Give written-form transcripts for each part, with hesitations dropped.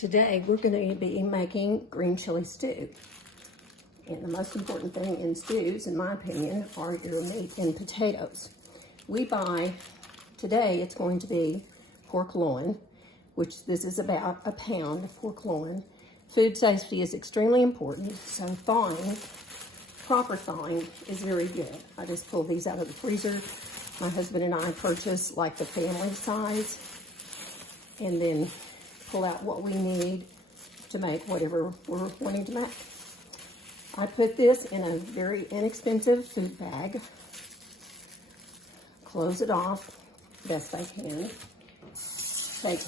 Today we're going to be making green chili stew. And the most important thing in stews, in my opinion, are your meat and potatoes. We buy, today it's going to be pork loin, which this is about a pound of pork loin. Food safety is extremely important, so thawing, proper thawing is very good. I just pulled these out of the freezer. My husband and I purchased like the family size, and then pull out what we need to make whatever we're wanting to make. I put this in a very inexpensive food bag, close it off best I can, take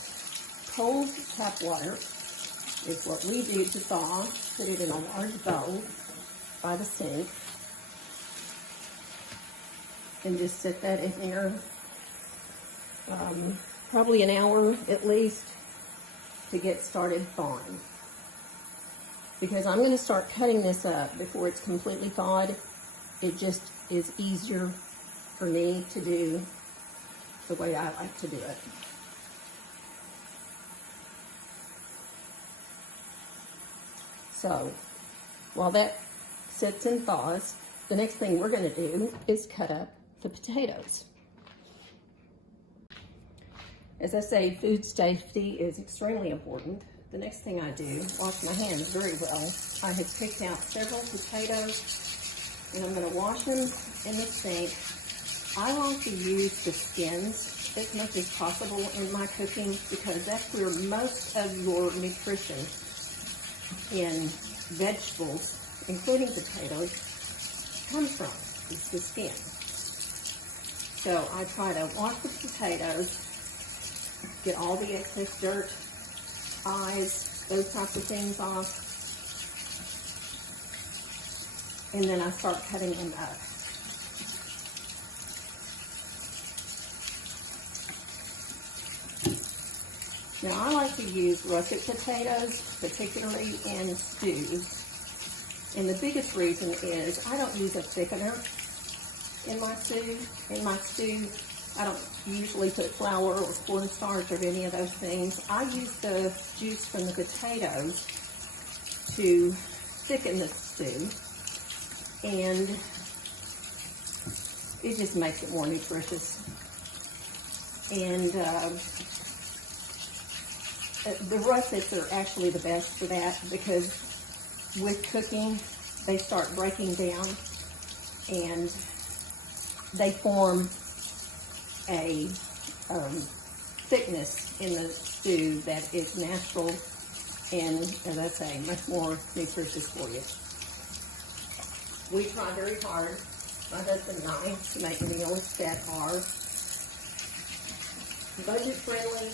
cold tap water is what we do to thaw, put it in a large bowl by the sink, and just sit that in there probably an hour at least to get started thawing. Because I'm going to start cutting this up before it's completely thawed. It just is easier for me to do the way I like to do it. So while that sits and thaws, the next thing we're going to do is cut up the potatoes. As I say, food safety is extremely important. The next thing I do, wash my hands very well. I have picked out several potatoes, and I'm going to wash them in the sink. I like to use the skins as much as possible in my cooking because that's where most of your nutrition in vegetables, including potatoes, comes from. It's the skin. So I try to wash the potatoes, get all the excess dirt, eyes, those types of things off, and then I start cutting them up. Now I like to use russet potatoes, particularly in stews, and the biggest reason is I don't use a thickener in my stew. I don't usually put flour or cornstarch or any of those things. I use the juice from the potatoes to thicken the stew, and it just makes it more nutritious. And the russets are actually the best for that because with cooking, they start breaking down and they form a thickness in the stew that is natural and, as I say, much more nutritious for you. We try very hard, my husband and I, to make meals that are budget-friendly,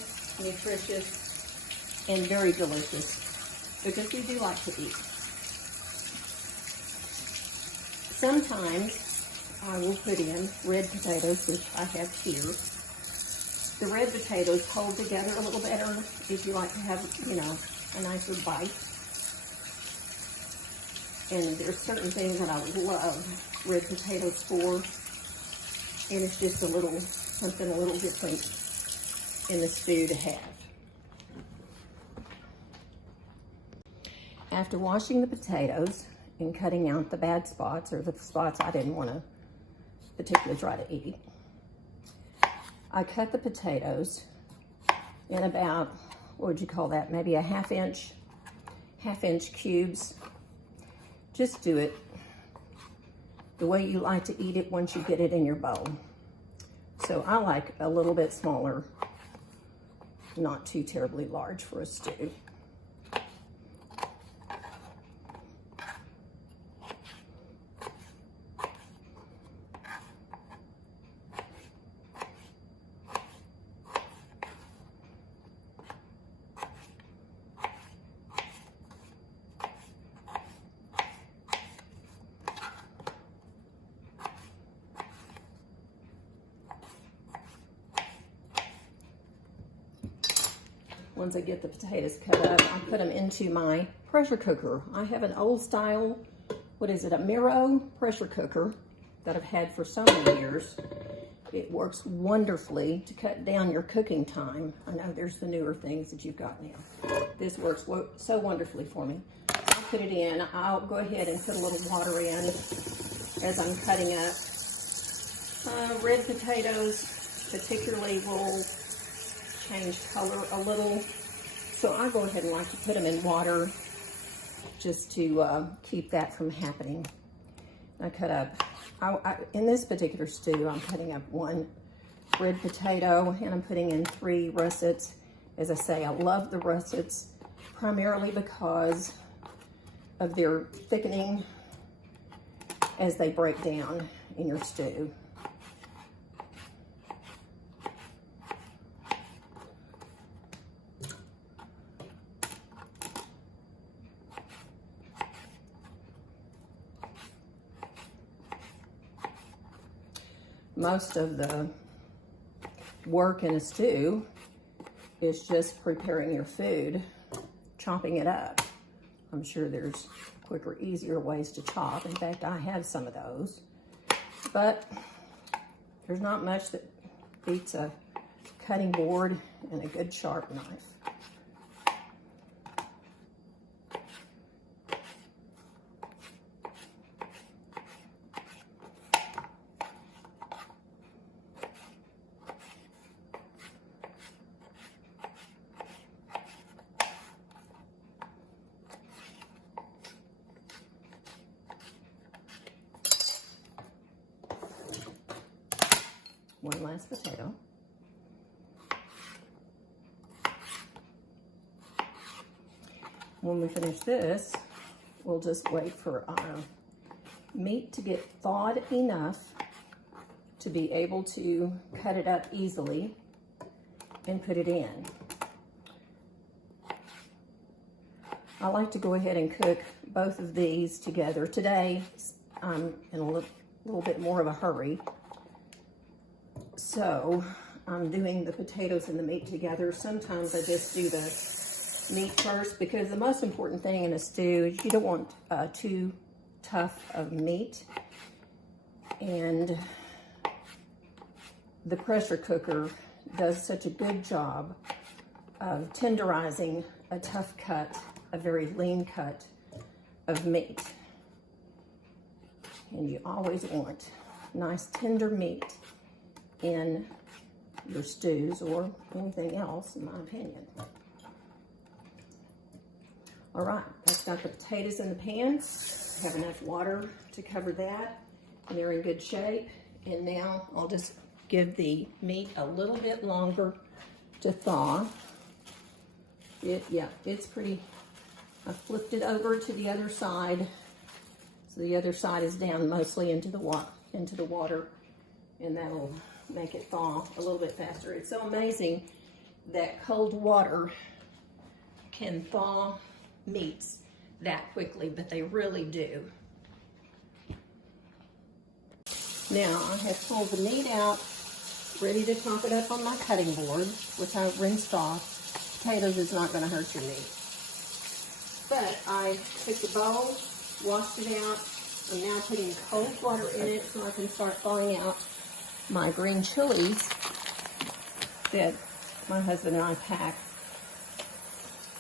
nutritious, and very delicious because we do like to eat. Sometimes I will put in red potatoes, which I have here. The red potatoes hold together a little better if you like to have, you know, a nicer bite. And there's certain things that I would love red potatoes for, and it's just something a little different in the stew to have. After washing the potatoes and cutting out the bad spots, or the spots I didn't want to particularly try to eat, I cut the potatoes in about, what would you call that, maybe a half inch cubes. Just do it the way you like to eat it once you get it in your bowl. So I like a little bit smaller, not too terribly large for a stew. Once I get the potatoes cut up, I put them into my pressure cooker. I have an old style, what is it, a Miro pressure cooker that I've had for so many years. It works wonderfully to cut down your cooking time. I know there's the newer things that you've got now. This works so wonderfully for me. I'll put it in. I'll go ahead and put a little water in as I'm cutting up. Red potatoes particularly will change color a little. So I go ahead and like to put them in water just to keep that from happening. I cut up, in this particular stew, I'm cutting up 1 red potato and I'm putting in 3 russets. As I say, I love the russets primarily because of their thickening as they break down in your stew. Most of the work in a stew is just preparing your food, chopping it up. I'm sure there's quicker, easier ways to chop. In fact, I have some of those. But there's not much that beats a cutting board and a good sharp knife. One last potato. When we finish this, we'll just wait for our meat to get thawed enough to be able to cut it up easily and put it in. I like to go ahead and cook both of these together. Today, I'm in a little bit more of a hurry. So I'm doing the potatoes and the meat together. Sometimes I just do the meat first because the most important thing in a stew is you don't want too tough of meat. And the pressure cooker does such a good job of tenderizing a tough cut, a very lean cut of meat. And you always want nice tender meat in your stews or anything else, in my opinion. All right, I've got the potatoes in the pan. I have enough water to cover that, and they're in good shape. And now I'll just give the meat a little bit longer to thaw. It's pretty. I flipped it over to the other side, so the other side is down mostly into the water, and that'll make it thaw a little bit faster. It's so amazing that cold water can thaw meats that quickly, but they really do. Now I have pulled the meat out, ready to chop it up on my cutting board, which I rinsed off. Potatoes is not going to hurt your meat. But I took the bowl, washed it out. I'm now putting cold water in it so I can start thawing out my green chilies that my husband and I packed.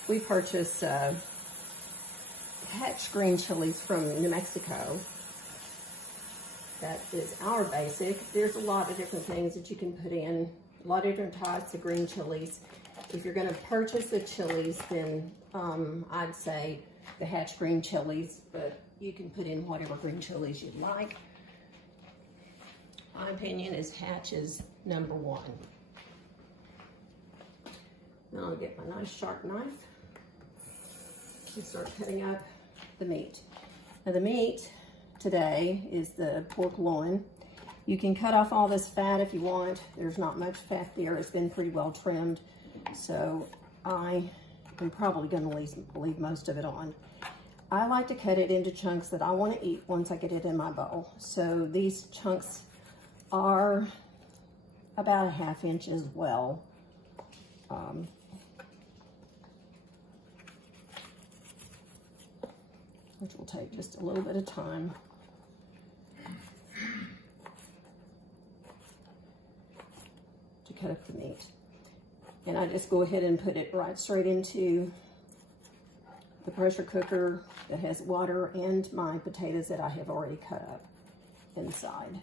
We purchased hatch green chilies from New Mexico. That is our basic. There's a lot of different things that you can put in, a lot of different types of green chilies. If you're going to purchase the chilies, then I'd say the hatch green chilies, but you can put in whatever green chilies you'd like. My opinion is Hatch is #1. Now I'll get my nice sharp knife and start cutting up the meat. Now the meat today is the pork loin. You can cut off all this fat if you want. There's not much fat there. It's been pretty well trimmed. So I am probably going to leave most of it on. I like to cut it into chunks that I want to eat once I get it in my bowl. So these chunks are about 1/2 inch as well. Which will take just a little bit of time. cut up the meat. And I just go ahead and put it right straight into the pressure cooker that has water and my potatoes that I have already cut up inside.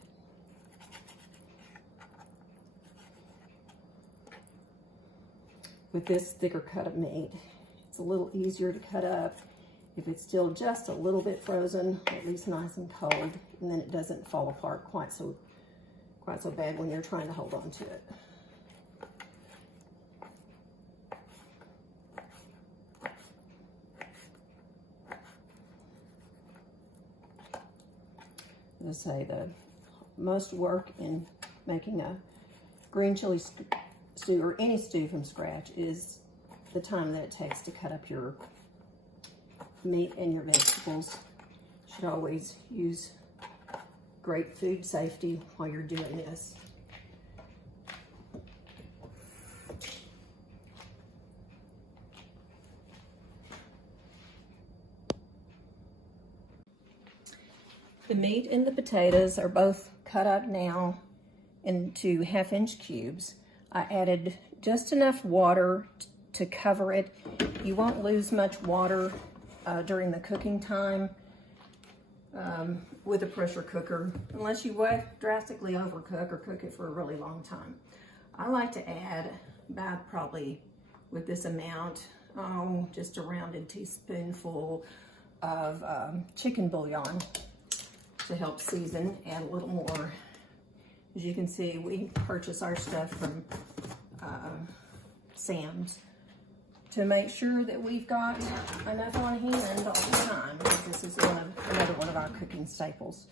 With this thicker cut of meat, it's a little easier to cut up if it's still just a little bit frozen, at least nice and cold, and then it doesn't fall apart quite so bad when you're trying to hold on to it. I say the most work in making a green chili stew or any stew from scratch is the time that it takes to cut up your meat and your vegetables. You should always use great food safety while you're doing this. The meat and the potatoes are both cut up now into 1/2-inch cubes. I added just enough water to cover it. You won't lose much water during the cooking time with a pressure cooker, unless you drastically overcook or cook it for a really long time. I like to add about probably with this amount, just a rounded teaspoonful of chicken bouillon to help season, add a little more. As you can see, we purchase our stuff from Sam's to make sure that we've got enough on hand all the time, because this is another one of our cooking staples.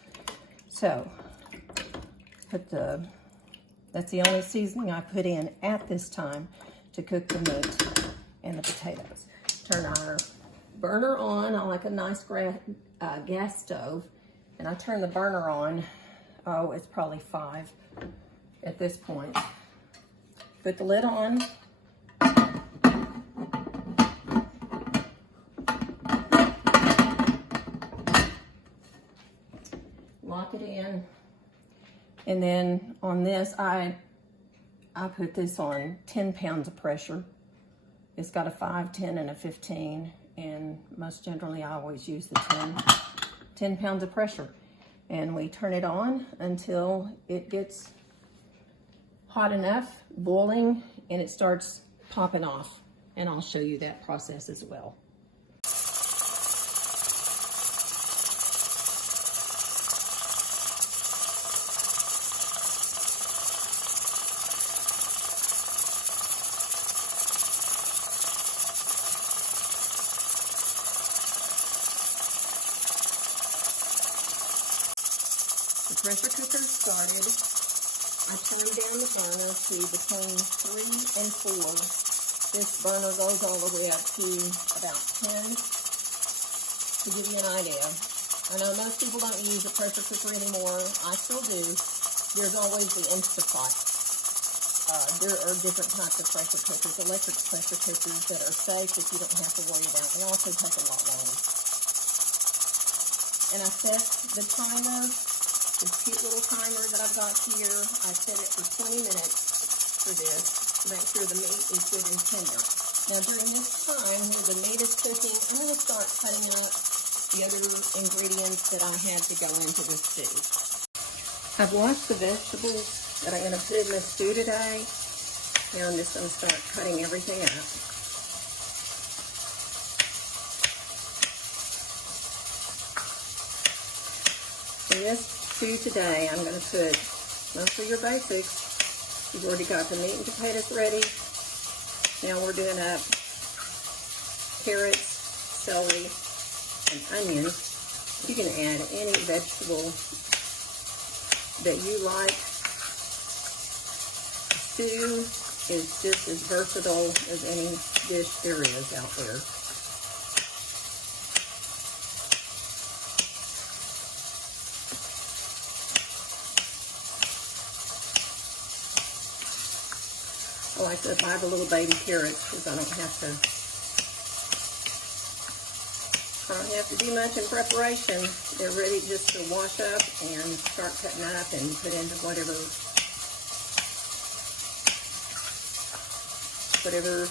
So, that's the only seasoning I put in at this time to cook the meat and the potatoes. Turn our burner on. I like a nice gas stove. And I turn the burner on, it's probably 5 at this point. Put the lid on. Lock it in. And then on this, I put this on 10 pounds of pressure. It's got a 5, 10, and a 15. And most generally, I always use the 10 pounds of pressure, and we turn it on until it gets hot enough, boiling, and it starts popping off, and I'll show you that process as well. The pressure cooker started. I turned down the burner to between 3 and 4. This burner goes all the way up to about 10, to give you an idea. I know most people don't use a pressure cooker anymore. I still do. There's always the Instapot. There are different types of pressure cookers, electric pressure cookers that are safe that you don't have to worry about. They also take a lot longer. And I set the timer. This cute little timer that I've got here, I set it for 20 minutes for this to make sure the meat is good and tender. Now during this time, when the meat is cooking, I'm going to start cutting up the other ingredients that I had to go into the stew. I've washed the vegetables that I'm going to put in the stew today. Now I'm just going to start cutting everything up. In this stew today, I'm going to put most of your basics. You've already got the meat and potatoes ready. Now we're doing up carrots, celery, and onions. You can add any vegetable that you like. Stew is just as versatile as any dish there is out there. I like to buy the little baby carrots because I don't have to do much in preparation. They're ready just to wash up and start cutting up and put into whatever whatever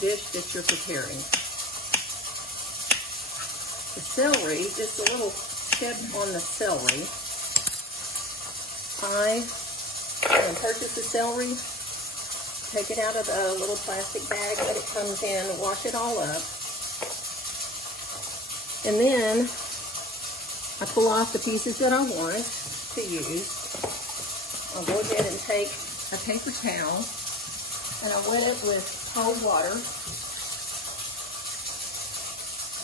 dish that you're preparing. The celery, just a little tip on the celery. I purchase the celery, take it out of the little plastic bag that it comes in, wash it all up, and then I pull off the pieces that I want to use. I'll go ahead and take a paper towel and I wet it with cold water,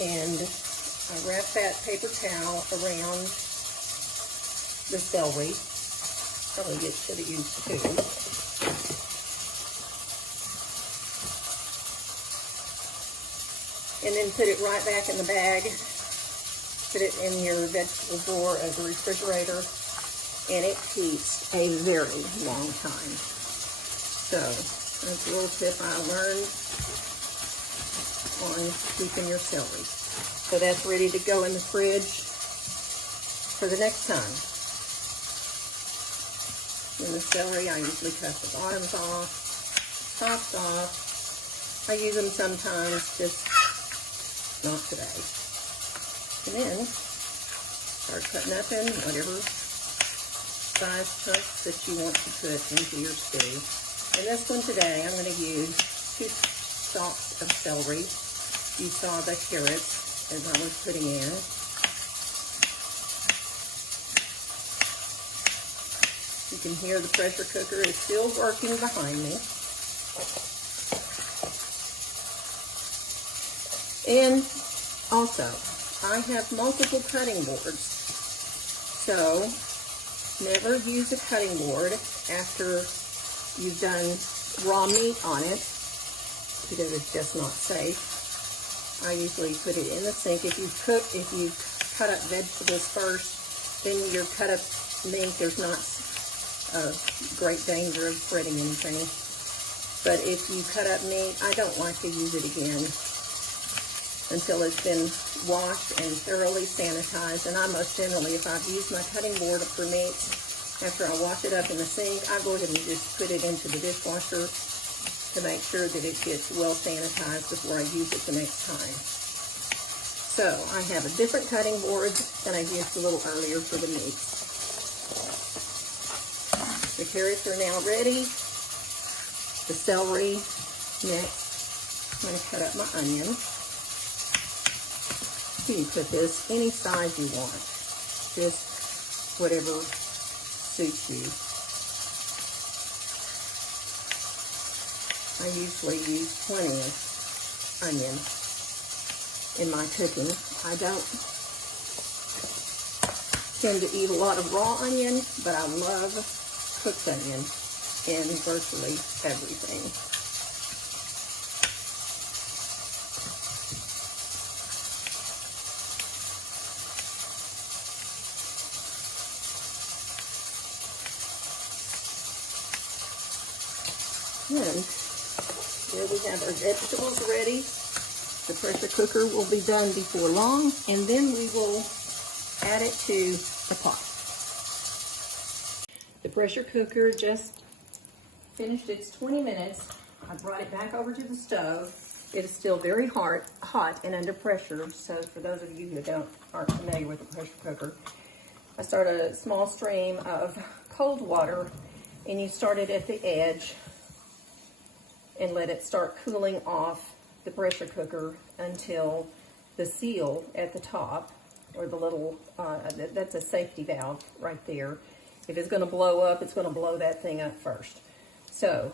and I wrap that paper towel around the celery. Probably should have used two. And then put it right back in the bag. Put it in your vegetable drawer of the refrigerator, and it keeps a very long time. So that's a little tip I learned on keeping your celery. So that's ready to go in the fridge for the next time. In the celery, I usually cut the bottoms off, tops off. I use them sometimes, just not today. And then start cutting up in whatever size chunks that you want to put into your stew. And this one today, I'm going to use 2 stalks of celery. You saw the carrots as I was putting in. You can hear the pressure cooker is still working behind me. And also, I have multiple cutting boards. So, never use a cutting board after you've done raw meat on it, because it's just not safe. I usually put it in the sink. If you cut up vegetables first, then your cut up meat, there's not a great danger of spreading anything. But if you cut up meat, I don't like to use it again until it's been washed and thoroughly sanitized. And I most generally, if I've used my cutting board for meats, after I wash it up in the sink, I go ahead and just put it into the dishwasher to make sure that it gets well sanitized before I use it the next time. So I have a different cutting board than I used a little earlier for the meats. The carrots are now ready. The celery next. I'm going to cut up my onion. You can put this any size you want, just whatever suits you. I usually use plenty of onion in my cooking. I don't tend to eat a lot of raw onion, but I love cooked onion in virtually everything. And here we have our vegetables ready. The pressure cooker will be done before long, and then we will add it to the pot. The pressure cooker just finished its 20 minutes. I brought it back over to the stove. It is still very hot and under pressure, so for those of you who aren't familiar with the pressure cooker, I start a small stream of cold water, and you start it at the edge and let it start cooling off the pressure cooker until the seal at the top, or the little, that's a safety valve right there. If it's going to blow up, it's going to blow that thing up first. So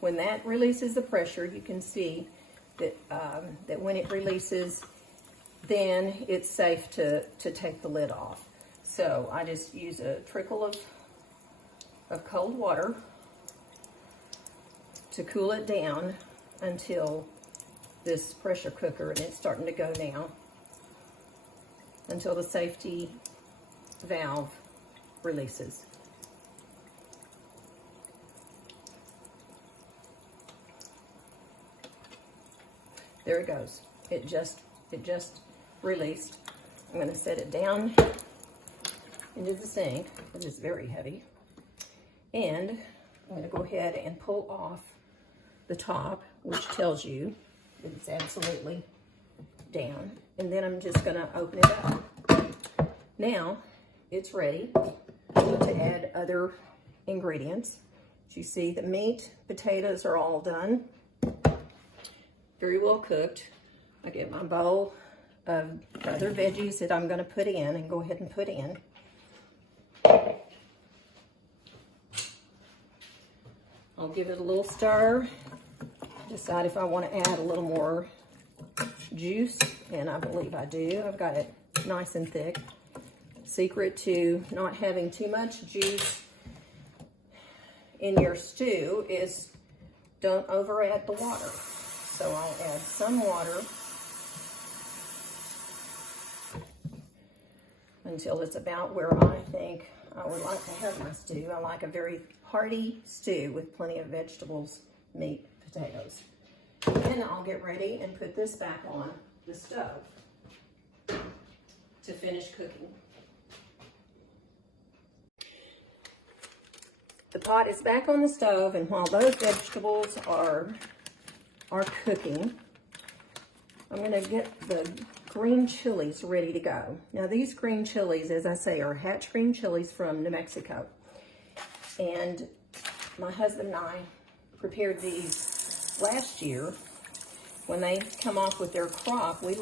when that releases the pressure, you can see that, that when it releases, then it's safe to take the lid off. So I just use a trickle of cold water to cool it down until this pressure cooker, and it's starting to go now, until the safety valve releases. There it goes. It just released. I'm going to set it down into the sink. It is very heavy. And I'm going to go ahead and pull off the top, which tells you that it's absolutely down. And then I'm just gonna open it up. Now, it's ready to add other ingredients. As you see, the meat, potatoes are all done. Very well cooked. I get my bowl of other veggies that I'm gonna put in and go ahead and put in. I'll give it a little stir, decide if I want to add a little more juice, and I believe I do. I've got it nice and thick. Secret to not having too much juice in your stew is don't over add the water. So I'll add some water until it's about where I think I would like to have my stew. I like a very hearty stew with plenty of vegetables, meat, potatoes. Then I'll get ready and put this back on the stove to finish cooking. The pot is back on the stove, and while those vegetables are cooking, I'm gonna get the green chilies ready to go. Now these green chilies, as I say, are hatch green chilies from New Mexico. And my husband and I prepared these last year. When they come off with their crop, they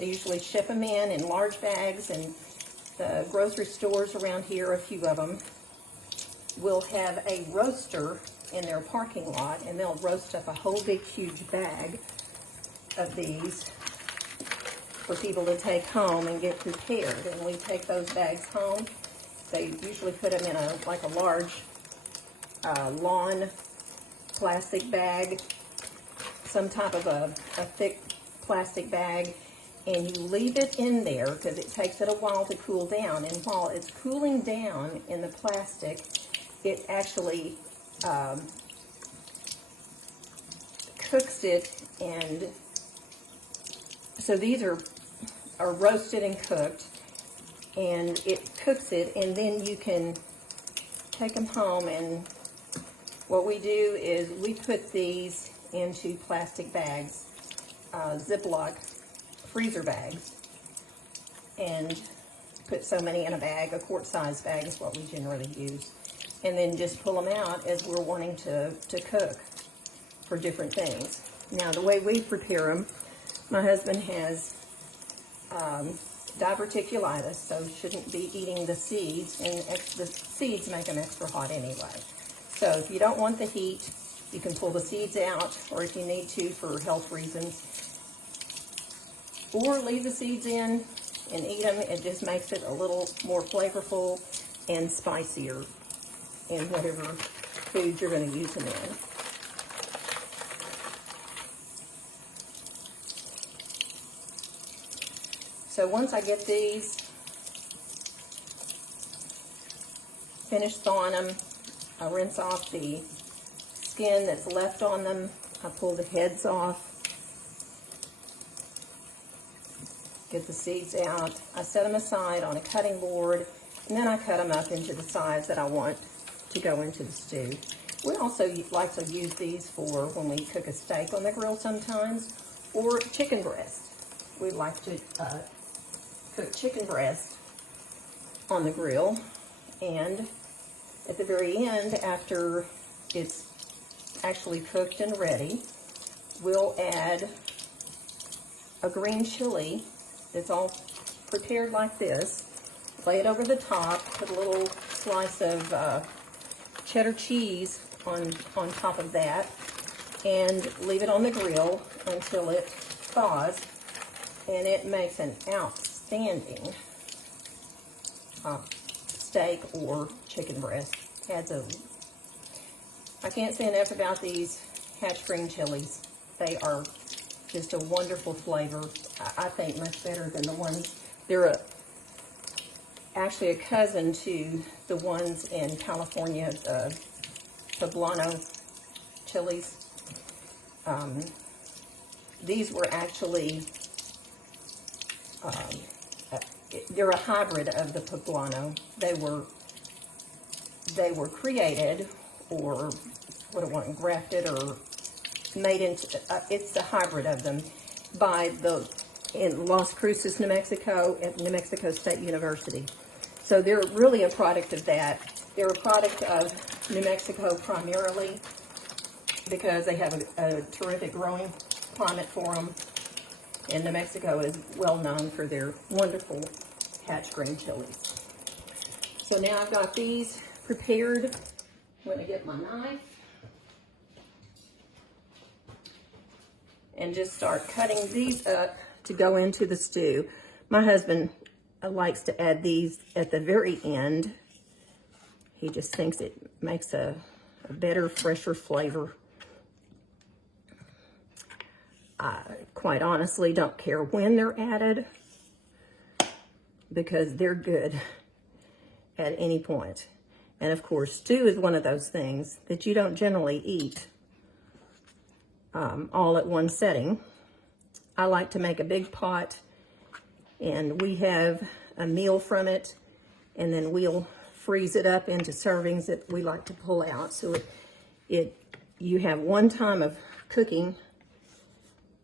usually ship them in large bags, and the grocery stores around here, a few of them, will have a roaster in their parking lot, and they'll roast up a whole big huge bag of these for people to take home and get prepared. And we take those bags home. They usually put them in a large lawn plastic bag, some type of a thick plastic bag, and you leave it in there because it takes it a while to cool down. And while it's cooling down in the plastic, it actually cooks it. And so these are roasted and cooked, and it cooks it, and then you can take them home. And what we do is we put these into plastic bags, Ziploc freezer bags, and put so many in a bag. A quart-sized bag is what we generally use, and then just pull them out as we're wanting to cook for different things. Now, the way we prepare them, my husband has diverticulitis, so shouldn't be eating the seeds, and the seeds make them extra hot anyway. So if you don't want the heat, you can pull the seeds out, or if you need to for health reasons, or leave the seeds in and eat them. It just makes it a little more flavorful and spicier in whatever food you're going to use them in. So once I get these finished thawing them, I rinse off the skin that's left on them. I pull the heads off, get the seeds out. I set them aside on a cutting board, and then I cut them up into the size that I want to go into the stew. We also like to use these for when we cook a steak on the grill sometimes, or chicken breast. We like to cook chicken breast on the grill, and at the very end, after it's actually cooked and ready, we'll add a green chili that's all prepared like this, lay it over the top, put a little slice of cheddar cheese on top of that, and leave it on the grill until it thaws, and it makes an outstanding steak or chicken breast. I can't say enough about these hatch green chilies. They are just a wonderful flavor. I think much better than the ones. They're actually a cousin to the ones in California, the poblano chilies. These were actually, they're a hybrid of the poblano. They were created or what do I want, grafted or made into, it's a hybrid of them in Las Cruces, New Mexico, at New Mexico State University. So they're really a product of that. They're a product of New Mexico primarily because they have a terrific growing climate for them. And New Mexico is well known for their wonderful hatch green chilies. So now I've got these prepared. I'm going to get my knife and just start cutting these up to go into the stew. My husband likes to add these at the very end. He just thinks it makes a better, fresher flavor. I quite honestly don't care when they're added because they're good at any point. And of course, stew is one of those things that you don't generally eat all at one setting. I like to make a big pot, and we have a meal from it, and then we'll freeze it up into servings that we like to pull out. So you have one time of cooking,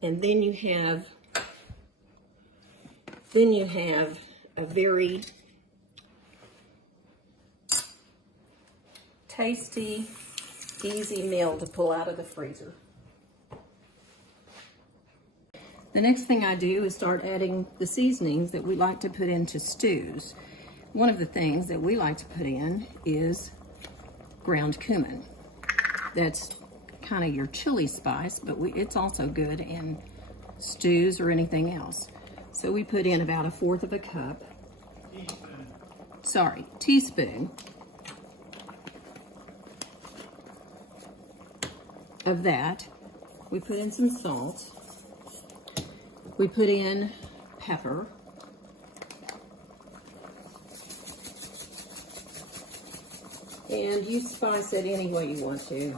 and then you have a very tasty, easy meal to pull out of the freezer. The next thing I do is start adding the seasonings that we like to put into stews. One of the things that we like to put in is ground cumin. That's kind of your chili spice, but it's also good in stews or anything else. So we put in about 1/4 of a cup. Teaspoon of that. We put in some salt. We put in pepper. And you spice it any way you want to.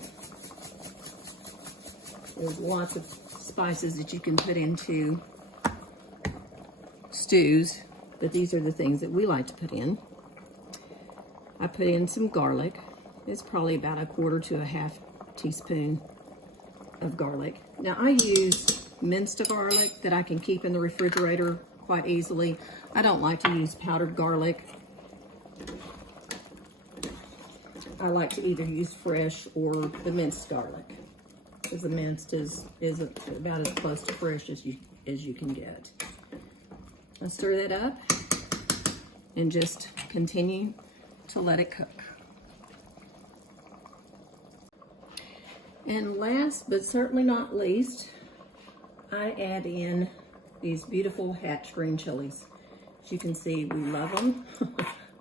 There's lots of spices that you can put into stews, but these are the things that we like to put in. I put in some garlic. It's probably about 1/4 to 1/2 teaspoon of garlic. Now I use minced garlic that I can keep in the refrigerator quite easily. I don't like to use powdered garlic. I like to either use fresh or the minced garlic, because the minced is about as close to fresh as you can get. I stir that up and just continue to let it cook. And last but certainly not least, I add in these beautiful hatch green chilies. As you can see, we love them.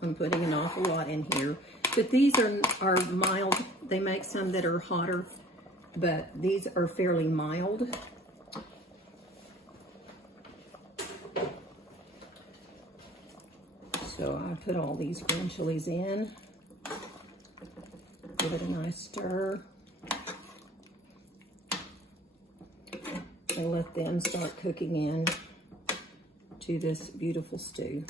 I'm putting an awful lot in here. But these are mild. They make some that are hotter, but these are fairly mild. So I put all these green chilies in. Give it a nice stir. And let them start cooking in to this beautiful stew.